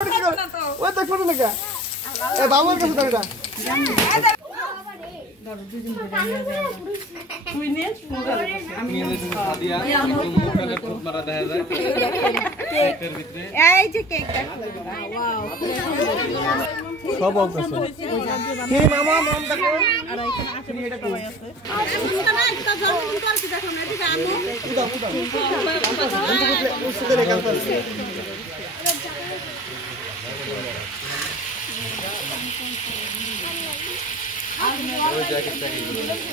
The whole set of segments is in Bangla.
ওই দেখ ফটো লেখা এ বাবার কাছে দাঁড়া তুই নে আমি সাদিয়া মুখে ফুট মারা দেখা যায় কেকের ভিতরে এই যে কেক দেখো ওয়াও সব আছে কি মামা নাম দেখো আর এখানে আছে এটা কই আছে এটা না এটা জন্ম করতে দেখো না এটা আনো উদা উসে রে কান্ত আছে ওই জ্যাকেট চাই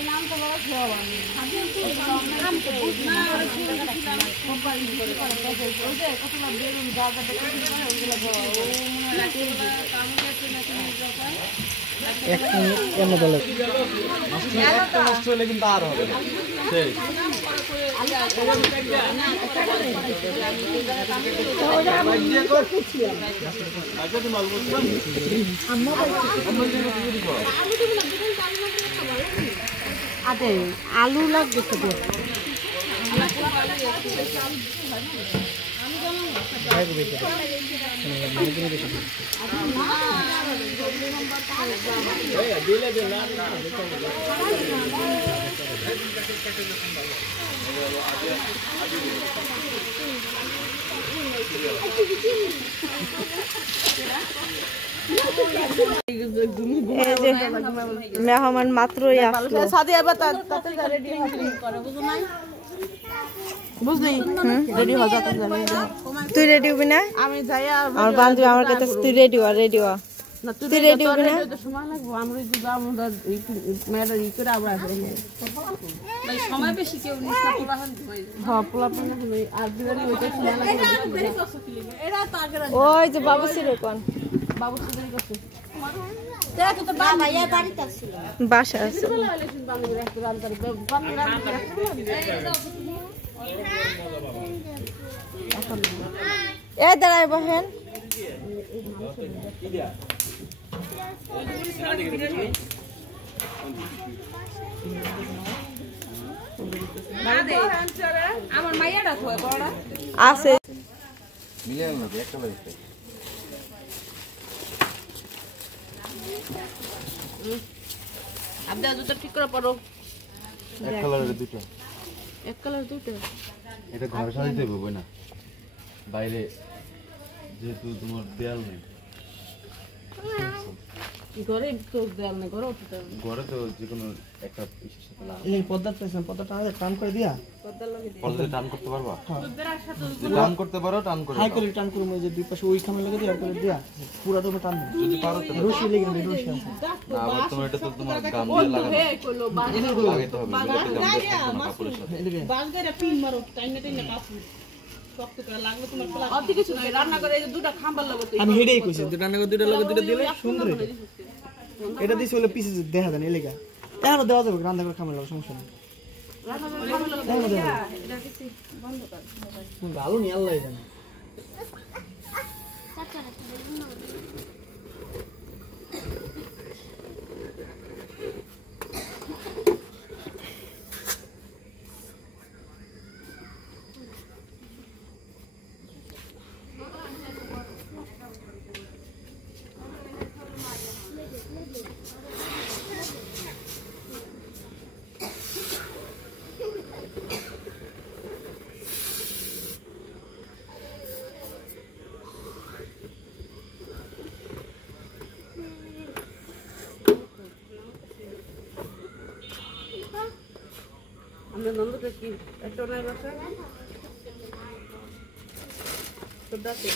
নাম তো বড় খাওয়া নাম তো বুঝনা আর কি মোবাইল করে ওই যে কতটা বেলুন দাদা দেখে ওইগুলো ও মনে লাগে কাম করতে না তুমি যখন এক কেন বলে নষ্ট হলে কিন্তু আর হবে না সেই আরে আলু লাগবে তো মেহমান মাত্রই আসলো বুঝলি রেডি হয়ে যাতে তুই রেডি হবি না আমি যাই আমার বান্ধবী আমার কাছে তুই রেডি হ না তুই রেডি হবি না সময় লাগবে আমরা যদি আমরা মেয়েরা ই করে আবার আসবে ভাই সময় বেশি কেউ নিস না পোলাহান ঘুমাই হ্যাঁ পোলাহান ঘুমাই আর দিবানি ওইটা সময় লাগে এটা তো আগে ওই যে বাবুসির কোন বাবুসির কাছে দেখ তো বাবা ইয়া বাড়িতে ছিল বাসা আছে বান্ধবীর একটু রান করে এ দাঁড়ায় বহেন আমার মাইয়াটা আছে মিলে না একটা লাগছে আপনি দুটো ঠিক করে পড়ো এক কালারের দুটো এটা ঘরে সাজাইতে হবে না বাইরে যেহেতু তোমার দেয়াল নেই ঘরে তো দেয়াল নেই ঘরে তো যে কোনো একটা এই পর্দাটা টান করে দিয়া পর্দা টান করতে পারবা টান করতে পারো টান করে হাই করে টান করে যে দুই পাশে ওই খামে লাগা দিয়া করে দিয়া পুরো তো টান যদি পারো তো রশি লেগে না রশি আছে না আবার তোমার এটা তো তোমার গাম দিয়ে লাগানো লাগে তো হবে কাপড়ের সাথে বাস গায়রা পিন মারো টাইনে কাপড় শক্ত করে লাগবে তোমার প্লাস অতি কিছু নাই রান্না করে এই দুটো খাম্বার লাগবে আমি হেডেই কইছি রান্না করে দুটো লাগে দুটো দিলে সুন্দর এটা দিছি হলো পিস দেখা যায় না এলাকা তাহলে দেওয়া যাবে রান্না করে খাম্বার লাগবে সমস্যা নেই রান্না করে এটা কিছু বন্ধ কর ভালো নি আল্লাহ জানে নন্দটা কি একটা নাই বাসা তো দাতে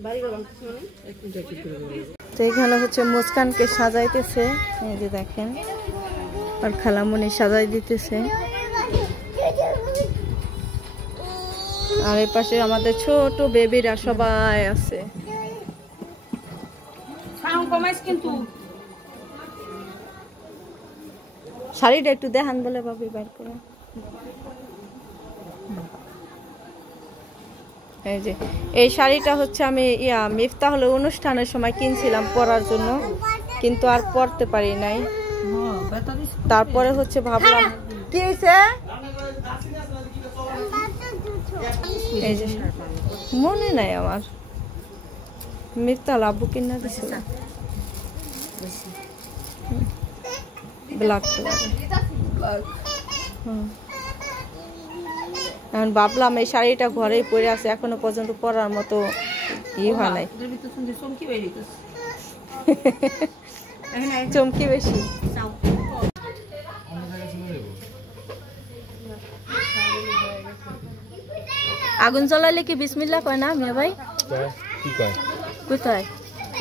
বাড়ি গরম মানে একটু জ্যাকেট করে তো এখানে হচ্ছে মুস্কানকে সাজাইতেছে এই যে দেখেন আর খালামণি সাজাই দিতেছে আর এই পাশে আমাদের ছোট বেবিরা সবাই আছে সাউন্ড কমাইস কিন্তু শাড়িটা একটু দেখান বলে বাবু বের করে এই যে এই শাড়িটা হচ্ছে আমি মিফতাহল অনুষ্ঠানের সময় কিনছিলাম পরার জন্য কিন্তু আর পরতে পারি নাই তারপরে হচ্ছে ভাবলাম কি হইছে এই যে মনে নাই আমার মিফতাল আব্বু কিনা দিছিল ব্ল্যাক এখন ভাবলাম এই শাড়িটা ঘরেই পরে আছে এখনো পর্যন্ত পরার মতো হয় নাই চমকি বেশি আগুন জ্বলাইলে কি বিসমিল্লাহ কয় না মিয়া ভাই কি কয় কোথায়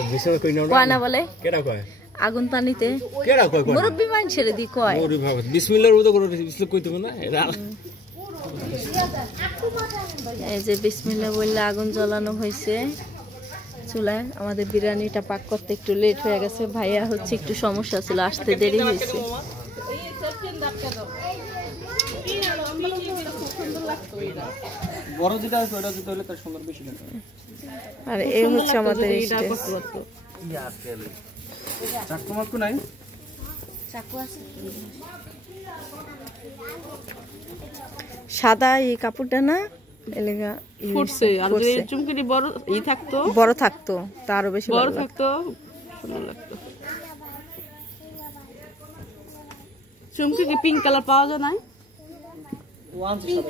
বিসমিল্লাহ কই না কয় না বলে কেডা কয় আগুন পানিতে কেডা কয় মুরব্বি মান ছেড়ে দি কয় ওরে বাবা বিসমিল্লাহর মতো করে বিসমিল্লাহ কইতে না এটা এই যে বিসমিল্লাহ বললে আগুন জ্বালানো হয়েছে চুলায় আমাদের বিরিয়ানিটা পাক করতে একটু লেট হয়ে গেছে ভাইয়া হচ্ছে একটু সমস্যা ছিল আসতে দেরি হয়েছে বড় যেটা আছে ওটা যেটা হলে তার সুন্দর বেশি লাগে আর এই হচ্ছে আমাদের চাকু মাকু নাই চাকু আছে সাদা এই কাপড়টা না এলাকা ফুটছে আর যদি চুমকিটি বড় থাকতো তারও বেশি বড় থাকতো সুন্দর লাগতো চুমকি কি পিঙ্ক কালার পাওয়া যায় না পিঙ্ক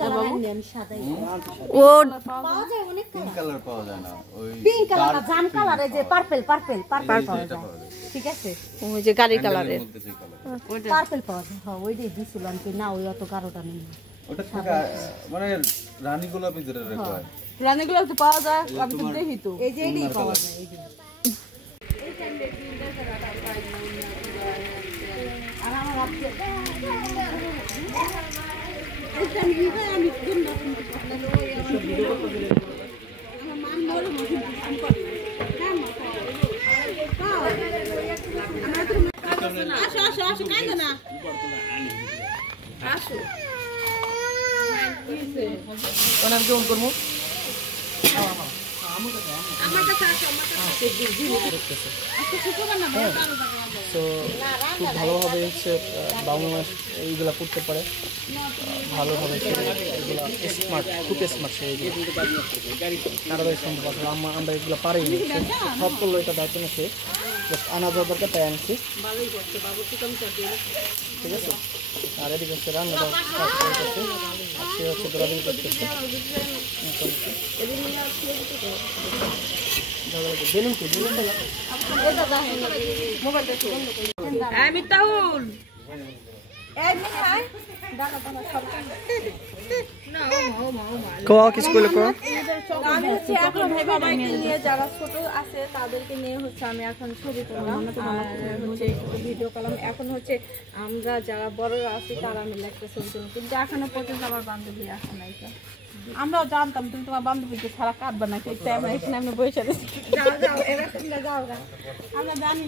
কালার পাওয়া যায় না ওই পিঙ্ক কালার বা জাম কালার এই যে পার্পল পাওয়া যায় ঠিক আছে ওই যে গাড়ি কালারের পার্পল পাওয়া যায় হ্যাঁ ওইটাই দিছিলাম কি না ওই অত গাঢ়টা নেই ওটা থেকে মানে রানী গোলাপি যেটা কয় রানী গোলাপ তো পাওয়া যায় আমি তো দেখি তো এই যে এটাই পাওয়া যায় এই যে আর আমার আপনি আমি কেমন করবো তো খুব ভালোভাবে হচ্ছে বাংলা মাস এইগুলা করতে পারে ভালোভাবে এগুলো স্মার্ট খুব স্মার্ট সে এইগুলো তাড়াতাড়ি সম্ভব আসলে আমরা এগুলো পারিনি সব করলো এটা দায়িত্ব নিচ্ছে জাস্ট আনা যাওয়া দরকার তাই আনছি ঠিক আছে আর এদিকে হচ্ছে রান্না করতেছে আর সে হচ্ছে দৌড়াদৌড়ি করতেছে বেলুন কি যারা ছোট আছে তাদেরকে নিয়ে হচ্ছে আমি এখন ছবি তুললাম আর হচ্ছে ভিডিও করলাম এখন হচ্ছে আমরা যারা বড়রা আছি তারা মিলে একটা ছবি তুললাম কিন্তু এখনো পর্যন্ত আমার বান্ধবী আসে নাই আমরাও জানতাম তুমি তোমার বান্ধবীকে ছাড়া কাটবে না সেই টাইম এখানে আমি বসে আছি আমরা জানি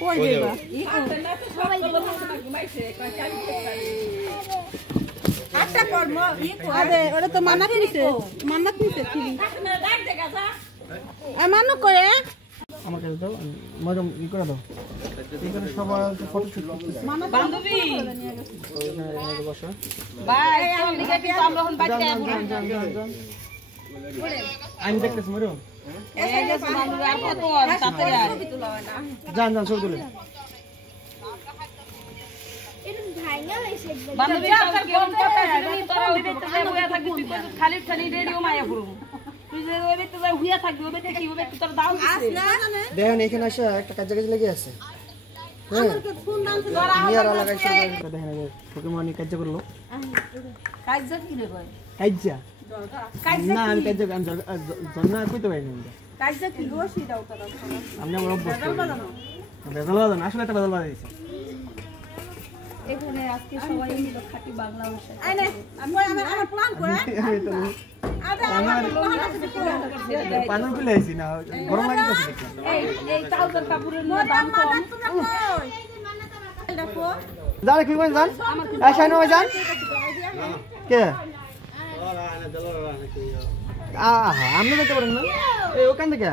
কই দেবা আচ্ছা কর্ম আরে ওটা তো মানা কইছে মানা করে আমাকে দাও ম্যাডাম ই করে দাও এখানে সবাই ফটো শুট করতেছে বান্ধবী বসো বাই আমি দেখি তো আমরা এখন বাইতে আমি দেখতেছি ম্যাডাম এই যে বান্ধবী আর কত তাতে আর যান ছবি তুলে বান্ধবী আপনার কেমন কথা তুমি তোরা ওই বেতে যাই হইয়া থাকবি তুই কত খালি খালি রেডিও মায়া করব তুই যে ওই বেতে যাই হইয়া থাকবি ওই বেতে কি হবে তোর দাও দিছে দেখেন এখানে এসে একটা কাজ লেগে আছে আমাকে ফোন দাও তোরা নিয়ারা লাগাইছে দেখেন এই ফকিমানি কাজ করলো কাজ কি রে ভাই কাজ না আমি কাজ জন্না কইতে পারি না কাজ কি রশি দাও তোরা আমরা বড় বেজাল বাজানো আসলে একটা বেজাল বাজাইছে এখানে আজকে সবাই মিলে খাঁটি বাংলা ভাষা আইনে আমার প্ল্যান করে পানি খুলে আইছি না গরম লাগতেছে এই ট্রাউজার কাপড়ের দাম কম জান কি কোন জান আশা নয় জান কে আপনি যেতে পারেন না এই ওখান থেকে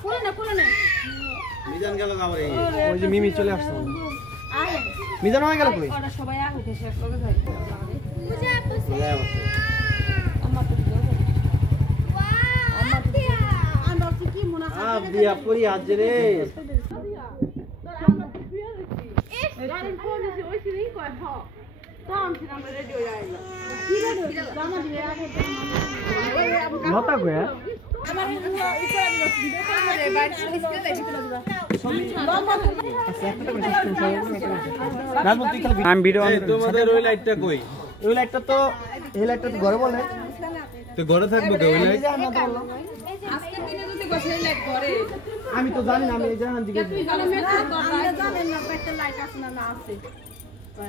খুলে না মিজান গেল আবার এই ওই যে মিমি চলে আসছে মিজান হয়ে গেল কই ওরা সবাই আগে শেষ করে যাই বিয়া পরি আজ রে লতা কই আমি ভিডিও তোমাদের ওই লাইটটা কই? ওই লাইটটা তো এই লাইটটা তো ঘরে বলে তো ঘরে থাকবে তো ওই লাইট? আজকে দিনে যদি গোছাই লাইট করে আমি তো জানি না আমি এই জাহান দিকে তুই জানেন না পেটে লাইট আছে না না আছে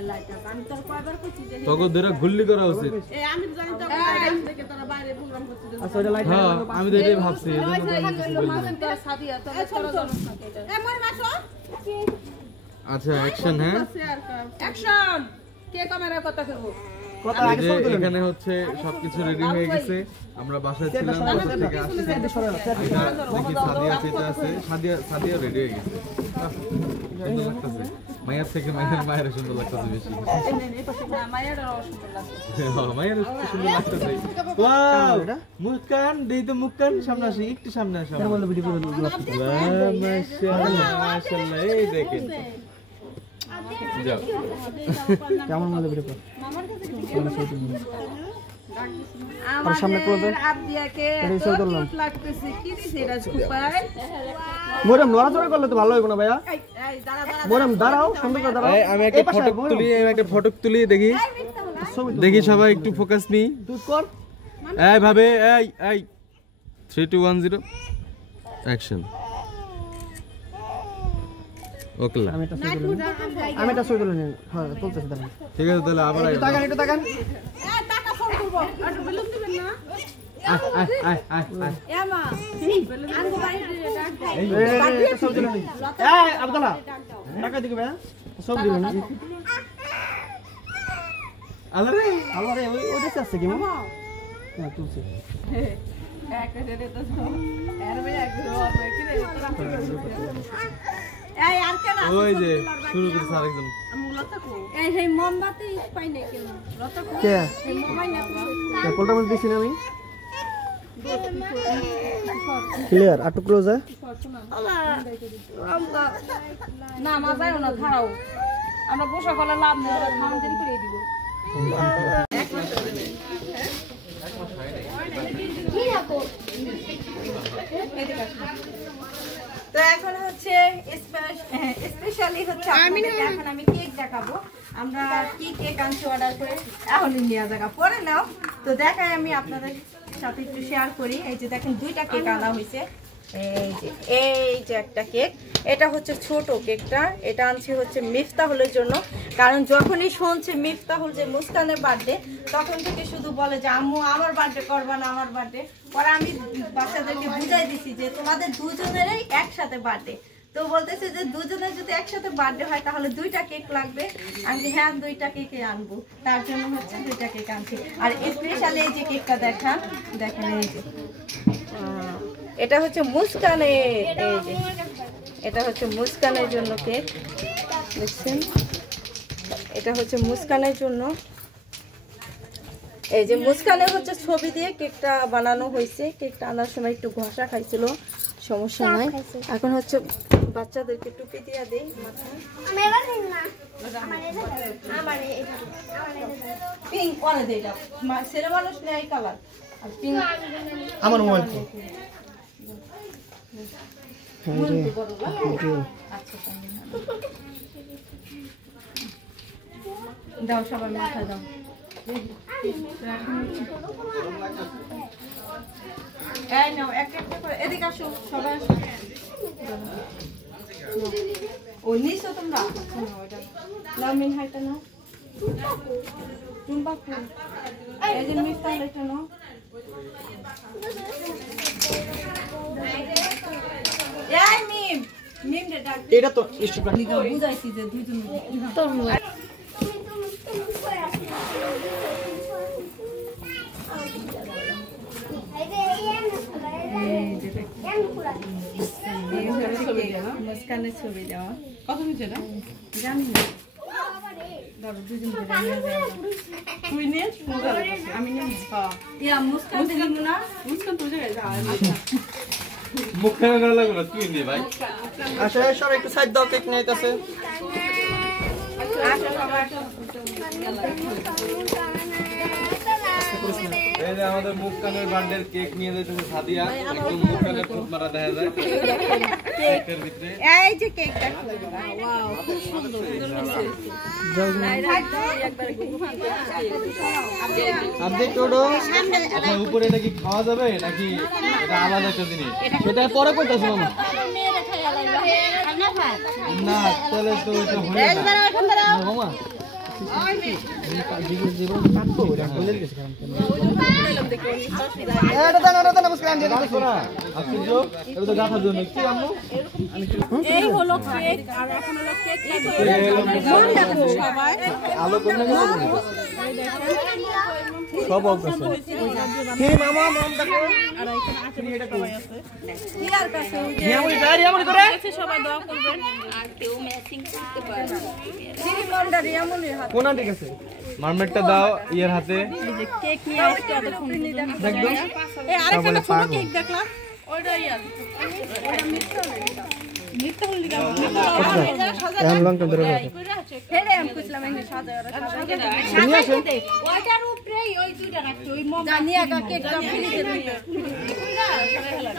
লাইট আছে আমি তোর কয়বার কইছি যে তখন ধরে ঘুরলি করা উচিত। এই আমি তো জানি তো লাইট থেকে তোরা বাইরে প্রোগ্রাম করছিস আচ্ছা ওটা লাইট হ্যাঁ আমি তো এটাই ভাবছি এজন্য তো আমি কিছু বললাম। তোর সাদিয়া তোর তোর জানো না এটা এ মর মাসো আচ্ছা অ্যাকশন হ্যাঁ অ্যাকশন কে ক্যামেরা কথা করব কথা এই আগে যে সব দিলেন এখানে হচ্ছে সবকিছু রেডি হয়ে গেছে আমরা বাসায় ছিলাম বাসা থেকে আসছি এটা দেখি সাদিয়া চেতা আছে সাদিয়া রেডি হয়ে গেছে সুন্দর লাগতেছে মায়ের থেকে মায়ের সুন্দর লাগতেছে বেশি মায়ের সুন্দর লাগছে মায়ের সুন্দর লাগতেছে ওয়াও মুস্কান দেই তো মুস্কান সামনে আসি একটু সামনে আসো কেন বলতে ভিডিও করে মাশাআল্লাহ মাশাআল্লাহ এই দেখেন যাও কেমন মনে ভিডিও করে আমার সামনে ক্লোজ আব্দিয়াকে এটা সব করলাম লাগতেছে কি দিছে রাজকুপার মোরম নড়াচড়া করলে তো ভালো হইব না ভাইয়া এই দাঁড়া দাঁড়া মোরম দাঁড়াও সুন্দর করে দাঁড়াও আমি একটা ফটো তুলি দেখি দেখি সবাই একটু ফোকাস নি তুই কর এই ভাবে এই 3 2 1 0 অ্যাকশন ওকে আমি এটা সই তুলে নিন হ্যাঁ চলতেছে দাঁড়ান ঠিক আছে তাহলে আবার একটু তাকান টাকা ফোন করব আর বেলুন দিবেন না এমা আঙ্গো বাড়িতে এটা সই তুলে নিন এই আব্দুল্লাহ টাকা দিকে ভাইয়া সব দিবেন আল্লাহ রে আল্লাহ রে ওইটা আছে কি মামা হ্যাঁ তুলছে একটা দে তো এর মে একদম হবে কি রে তোরা এই আর কেন ওই যে শুরু করেছে আরেকজন আমি লতা কো এই হেই মোমবাতি পাই না কেন লতা কো কে এই মোবাইল না পোলটা মধ্যে দিছি না আমি ক্লিয়ার আটু ক্লোজ है না মাজায়ও না খাও আমরা গোসা করলে লাভ নেই ওরা খাওয়ান দিন করে দিব তো এখন হচ্ছে স্পেশালি হচ্ছে এখন আমি কেক দেখাবো আমরা কি কেক আনছি অর্ডার করে এখন নিয়ে জায়গা পরে নাও তো দেখাই আমি আপনাদের সাথে একটু শেয়ার করি এই যে দেখেন দুইটা কেক আনা হয়েছে এই যে একটা কেক এটা হচ্ছে ছোট কেকটা এটা আনছি হচ্ছে মিফতাহুলের জন্য কারণ যখনই শুনছে মিফতাহুল যে মুস্কানের বার্থডে তখন থেকে শুধু বলে যে আম্মু আমার বার্থডে করবা না আমার বার্থডে পরে আমি বাচ্চাদেরকে বুঝাই দিছি যে তোমাদের দুজনেরই একসাথে বার্থডে তো বলতেছে যে দুজনের যদি একসাথে বার্থডে হয় তাহলে দুইটা কেক লাগবে আমি হ্যাঁ দুইটা কেকে আনবো তার জন্য হচ্ছে দুইটা কেক আনছি আর স্পেশালি এই যে কেকটা দেখেন এই যে এটা হচ্ছে মুস্কানের এই যে এটা হচ্ছে মুস্কানের জন্য কেক দেখছেন এটা হচ্ছে মুস্কানের জন্য এই যে মুস্কানের হচ্ছে ছবি দিয়ে কেকটা বানানো হয়েছে কেকটা আনার সময় একটু ঘষা খাইছিল সমস্যা নাই এখন হচ্ছে বাচ্চাদেরকে টুপি দিয়ে দেই মাথায় পিঙ্ক করে দেই এটা ছেলে মানুষ নেই কালার আর পিঙ্ক আমার মোবাইল দাও সবাই মাথায় দাও এই নাও একটা একটা করে এদিকে আসো সবাই আসো ও নিছো তোমরা লামিন হাইটা নাও টুম্বা ফুল এই যে মিফতা এটা নাও এই মিম রে ডাক এটা তো স্টপ রাখি বুঝাইছি যে দুইজন তোর মুস্কানের ছবি দেওয়া কত নিচে না জানি না দাদা দুজন ধরে নিয়ে যাও তুই নে আমি নিয়ে হ্যাঁ ইয়া মুস্কান দিলাম না মুস্কান তুই যাই যা মুখে না লাগবে না তুই নে ভাই আচ্ছা সব একটু সাইড দাও কেক নিতেছে এই যে আমাদের মুস্কানের বার্থডে কেক নিয়ে যাইতেছে সাদিয়া একদম মুস্কানের ফুট মারা দেখা যায় কেকের ভিতরে এই যে কেক দেখো ওয়াও খুব সুন্দর আপনি টোডো আচ্ছা উপরে এটা কি খাওয়া যাবে নাকি এটা আলাদা একটা জিনিস সেটা পরে কইতাছ মামা না তাহলে তো এটা হয়ে না মামা জীবন কাটবো ওটা বলে দিয়েছে কারণ এটা নমস্কার আন্টি আশ্চর্য এটা তো গাথার জন্য কি আম্মু এই হলো কেক আর এখন হলো কেক সবাই আলো কোন না সব অবকাশ কি মামা মম দেখো আর এখানে আছে এটা সবাই আছে ইয়ার কাছে রিয়ামনি করে সবাই দোয়া করবেন আর কেউ ম্যাচিং করতে পারে শ্রীমন্ডা রিয়ামনির হাতে কোন আন্টি কাছে মারমেটটা দাও ইয়ের হাতে এই যে কেক নিয়ে আসছে এতক্ষণ দেখো এই আরেকটা ছোট কেক দেখলাম ওইটাই আছে ওটা মিথ্যা হলি এম লং টাইম ধরে ফেরে আমি কইছিলাম এই সাজাটা ওইটার উপরেই ওই দুইটা রাখছি ওই মম জানি একা কেকটা ফ্রিজে দিতে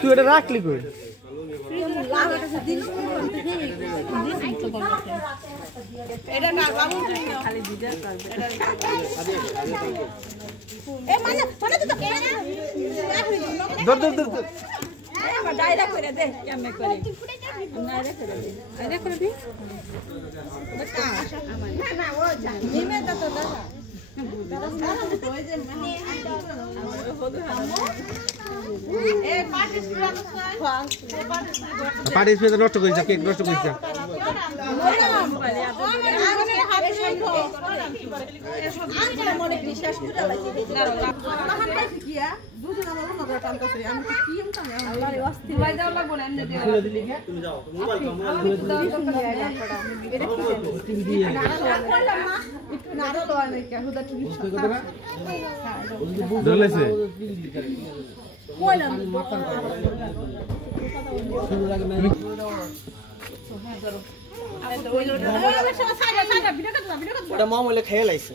তুই এটা রাখলি কই এটা না বাবু তুমি খালি ভিডিও করবে এ মানে তো ধর ডাইরেক্ট করে দে কেমনে করে ডাইরেক্ট করে দে ডাইরেক্ট করে দি না না ও জানি নিমে তো দেখা পার্টিসিপেট নষ্ট কইছা কেক নষ্ট কইছা মনে বিশ্বাস করে ধরেছে ওটা মম হইলে খেয়ে লাইছে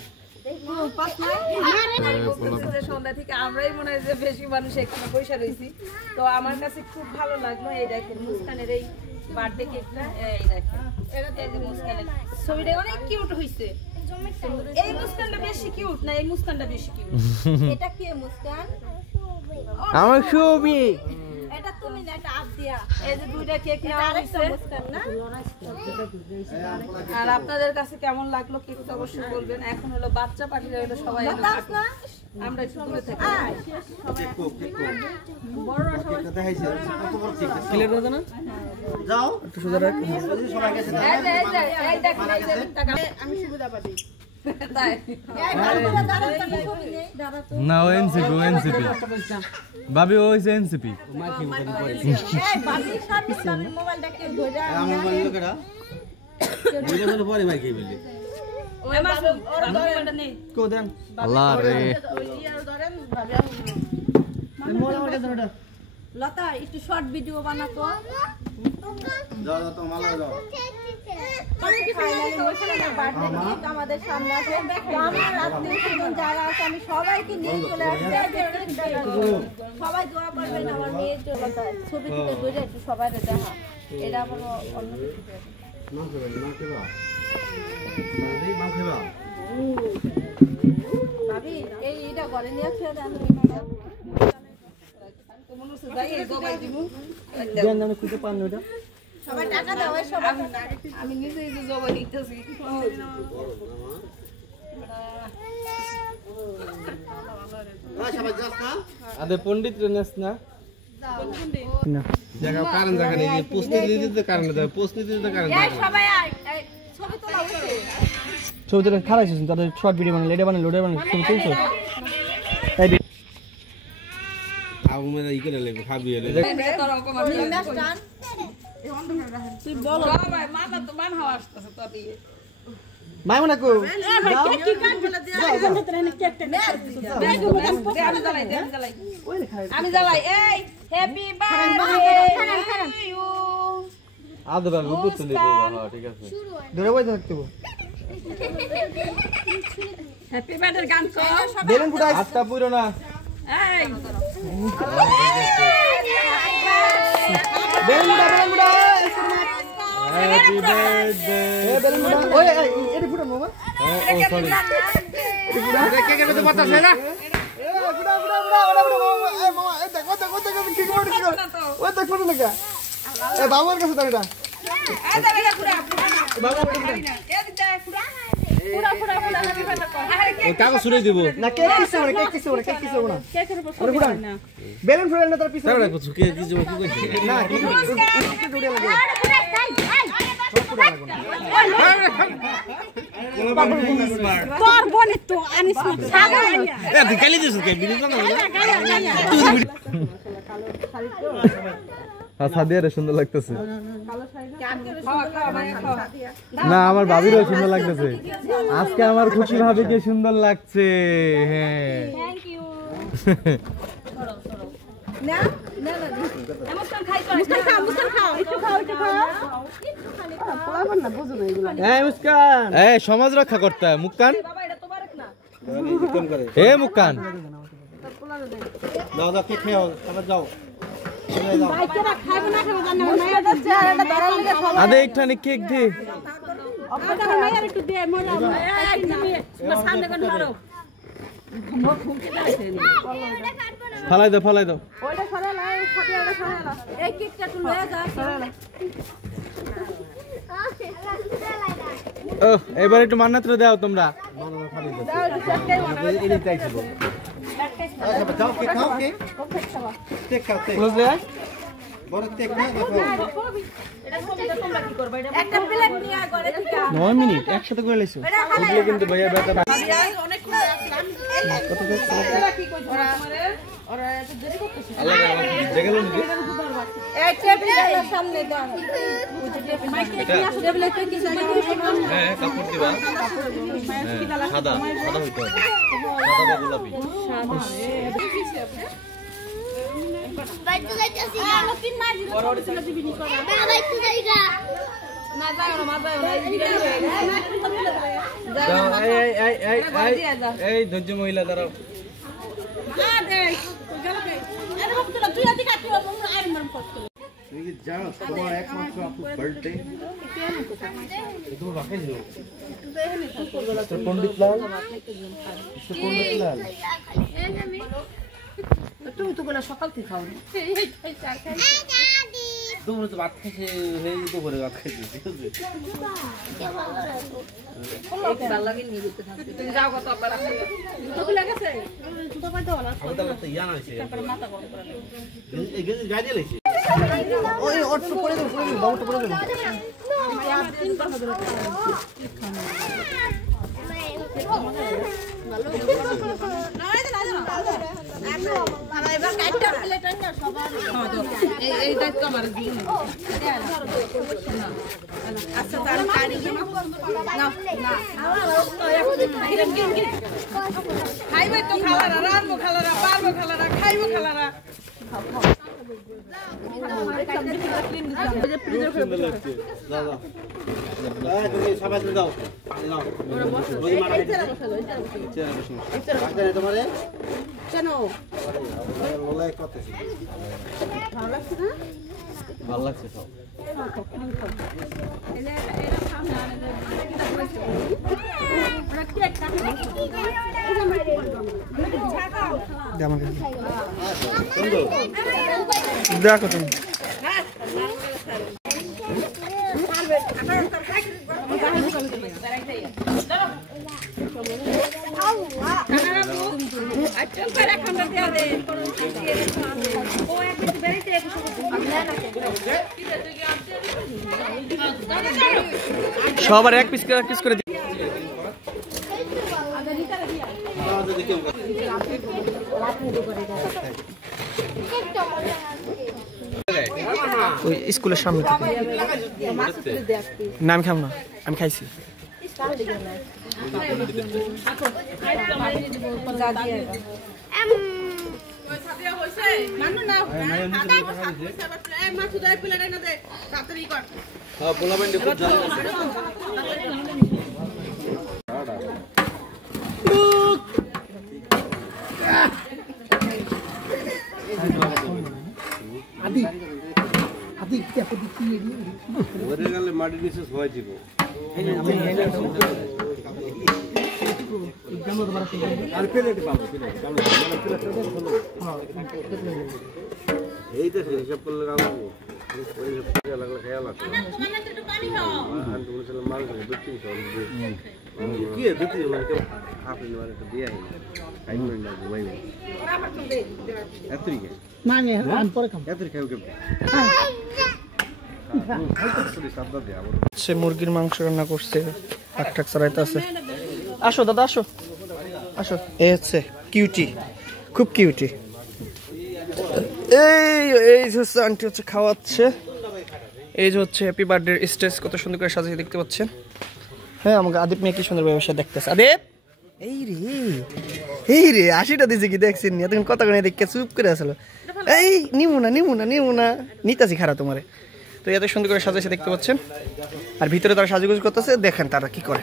সন্ধ্যা থেকে আমরাই মনে হয় যে বেশি মানুষ এখানে বসে রয়েছি তো আমার কাছে খুব ভালো লাগলো এই দেখেন মুস্কানের এই বার্থডে কেকটা এই দেখেন এটা তো এই যে মুস্কানের ছবিটা অনেক কিউট হইছে এই মুস্কানটা বেশি কিউট না এই মুস্কানটা বেশি কিউট এটা কি মুস্কান আমার ছবি এটা তুমি না এটা আপ দিয়া এই যে দুইটা কেক নেওয়া হয়েছে মুস্কান না আর আপনাদের কাছে কেমন লাগলো কেকটা অবশ্যই বলবেন এখন হলো বাচ্চা পার্টিরা হলো সবাই হলো আমরা একটু দূরে থাকি বড়রা সবাই ক্লিয়ার হচ্ছে না যাও একটু সোজা রাখ এই দেখেন এই যে টাকা আমি সুবিধাবাদী তাই না ও এনসিপি ভাবি ও হইছে এনসিপি কো দেন আল্লাহ রে লতা একটু শর্ট ভিডিও বানাতো আমাদের সামনে আছে আমার আত্মীয়-স্বজন যারা আছে আমি সবাইকে নিয়ে চলে আসছি সবাই দোয়া করবেন আমার মেয়ের জন্য ছবি তুলে ধরে একটু সবাই দেখা এটা আমার অন্য ভাবি এইটা ঘরে নিয়ে আসলে আমি খুঁজে পান ওটা সবাই টাকা দাও সবাই আমি নিজে এই যে জবাই দিতেছি আদে পণ্ডিত রেনেস না না জায়গা কারণ জায়গা নেই যে প্রস্তুতি দিতে কারণ দেয় প্রস্তুতি দিতে কারণ এই সবাই ছবি তোলা হচ্ছে ছবি তুলে খারাপ হয়েছে তাদের শর্ট ভিডিও বানালে এটা বানালে ওটা বানালে ছবি তুলছো তাই আবু মেদা ই করে লাগবে খাবি এলে নিম্বাস টান তুই বলো ভাই মানা তো মান হাওয়া আসতেছে তো দিয়ে মাইমুনা কো কি কাট বলে দে আমি জ্বালাই এই হ্যাপি বার্থডে ইউ আদরা লুকু তুলে দেবো ঠিক আছে ধরে বই থাকতে হ্যাপি বার্থডে গান কর বেলুন ফুটাই আটটা পুরো না এই বেলুন ফুটা হ্যাপি বার্থডে এ বেলুন ফুটা ওই এডি ফুটা মামা ও সরি কে কে তো বাতাস না এ ফুটা ওটা মামা এ মামা এ দেখো কি করে ওই দেখ ফুটা লাগা এ বাবার কাছে দাও এটা এই দাঁড়া পুরা বাবা এই দিতে পুরা হ্যাপি বার্থডে ও কাগজ ছুড়ে দিব না কেক কিসে না কেকের উপর আরে ফুটা বেলুন ফুটা না তার পিছে তারা কিছু কে কি যাব কি কইছে না কি জুড়ে লাগে তোর বনে তো আনিস না সাগর এ তুই গালি দিছিস কে বিলি না সাদিয়ারে সুন্দর লাগতেছে না আমার ভাবিরও সুন্দর লাগতেছে আজকে আমার খুশি ভাবিকে সুন্দর লাগছে হ্যাঁ থ্যাংক ইউ এই মুস্কান এই সমাজ রক্ষা করতে হয় মুক্কান এ মুক্কান দাও দাও কেক খাও আবার যাও বাইকেরা খাবে না মাইয়া দিচ্ছে আর এটা ধরার লাগে আদে একটুখানি কেক দে সবাই মাইয়া একটু দে মজা সামনে কোন ধরো ফালাই দাও ওইটা সরালা এই সাথে ওটা সরালা এই কেকটা একটু লয়ে যা সরালা ও এবার একটু মান্নাত্র দাও তোমরা যাও কেক খাও কেক কেক খাও বুঝলে বড় কেক না দেখো একটা প্লেট নিয়ে করে ঠিক 9 মিনিট একসাথে করে লাইছো বুঝলে কিন্তু ভাইয়া বেটা অনেক করে আসলাম কত কেক কি কইছো আমারে ওরা এত দেরি করতেছে আলাদা দেখে লো নাকি এই টেবিলের সামনে দাও মাইকে নিয়ে আসো টেবিলে তো কিছু হ্যাঁ কাপড় দিবা সাদা হইতো সাদা গোলাপি বাইতে যাইতাছি না তিন মাস ধরে ছিল দিবিনি করে বাইতে যাইগা না যাও না মা যাও না এই বিরিয়ানি হয়ে গেছে দাও এই ধৈর্য মহিলা দাঁড়াও না দে তুই গেল কে আরে বাবা তুই আদি কাটি আমরা আইরন মান করতে তুমি কি জানো তোমার একমাত্র আপু বার্থডে তুমি বাকি যাও মিস্টার পণ্ডিত লাল তুমি তো বলে সকাল থেকে খাও তোমরা তো ভাত খাইছে হেই তো করে ভাত খাইছে ভালো লাগে নিয়ে যেতে থাকতে তুমি যাও কত আপনারা তো লাগেছে তো পাইতো না আমাদের তো ইয়া নাইছে মাথা গরম করে এই গেছে গাড়ি লাইছে ওই অটো করে দাও দাওটা করে দাও এবার কাটটা প্লেট না সবার এই দায়িত্ব আমার দিন আচ্ছা তার কারি না খাইবে তো খালারা রানবো খালারা পারবো খালারা খাইবো খালারা সুন্দর লাগছে দাও এই তুমি সবাই দাও নাও ওই মারা চেয়ারে বসো আচ্ছা তোমারে কেন ললাই কত ভালো লাগছে না ভালো লাগছে সব দেখো তুমি সবার এক পিস করে ওই স্কুলের সামনে থেকে। না আমি খাম না, আমি খাইছি। সে মুরগির মাংস রান্না করছে, টাক চড়াইতে আছে। আসো দাদা আসো আসো। এ হচ্ছে কিউটি, খুব কিউটি। এই হচ্ছে আন্টি হচ্ছে খাওয়াচ্ছে। এই যে হচ্ছে হ্যাপি বার্থডে স্টেজ কত সুন্দর করে সাজিয়ে দেখতে পাচ্ছেন। হ্যাঁ আমাকে আদিপ মেয়ে কি সুন্দর ব্যবসা দেখতেছে। আদিপ এই রে আশিটা দিছে কি দেখছেন? এতক্ষণ কথা করে দেখে চুপ করে আসলো। এই নিমু না নিতাছি খারাপ তোমারে। তো এত সুন্দর করে সাজাইছে দেখতে পাচ্ছেন। আর ভিতরে তারা সাজুগুজু করতেছে, দেখেন তারা কি করে।